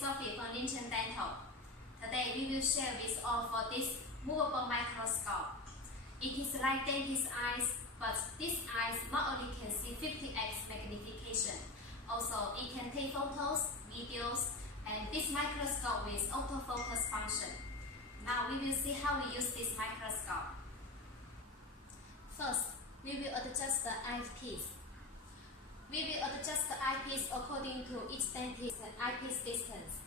Sophie from LINGCHEN Dental. Today we will share with all for this movable microscope. It is like dentist eyes, but this eyes not only can see 50x magnification, also it can take photos, videos, and this microscope with autofocus function. Now we will see how we use this microscope. First, we will adjust the eyepiece. We will adjust the eyepiece according to each dentist's eyepiece distance.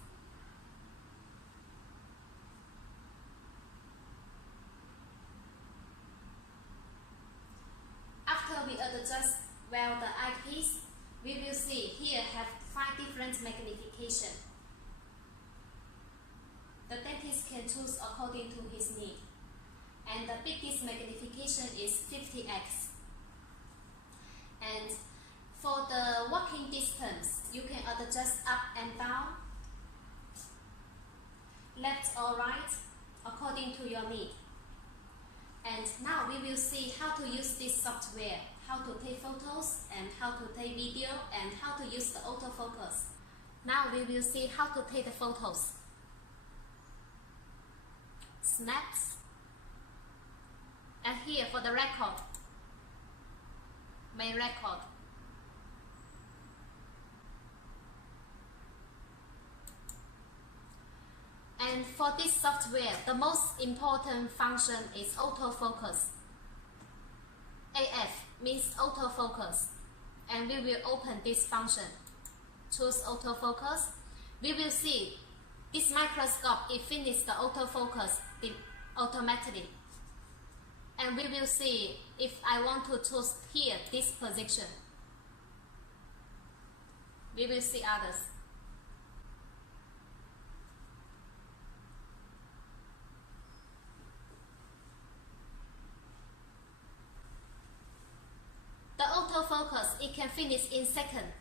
After we adjust well the eyepiece, we will see here have 5 different magnification. The dentist can choose according to his need. And the biggest magnification is 50x. And for the walking distance, you can adjust up and down, left or right, according to your need. And now we will see how to use this software, how to take photos and how to take video and how to use the autofocus. Now we will see how to take the photos. Snaps. And here for the record, my record. And for this software, the most important function is autofocus. AF means autofocus. And we will open this function. Choose autofocus. We will see this microscope, it finishes the autofocus automatically. And we will see if I want to choose here this position. We will see others. The autofocus, it can finish in seconds.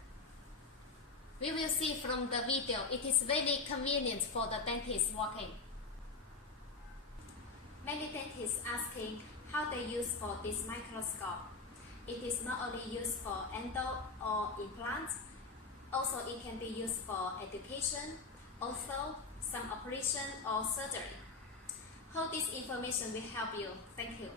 We will see from the video, it is very convenient for the dentist working. Many dentists asking how they use for this microscope. It is not only used for endo or implants, also it can be used for education, also some operation or surgery. Hope this information will help you. Thank you.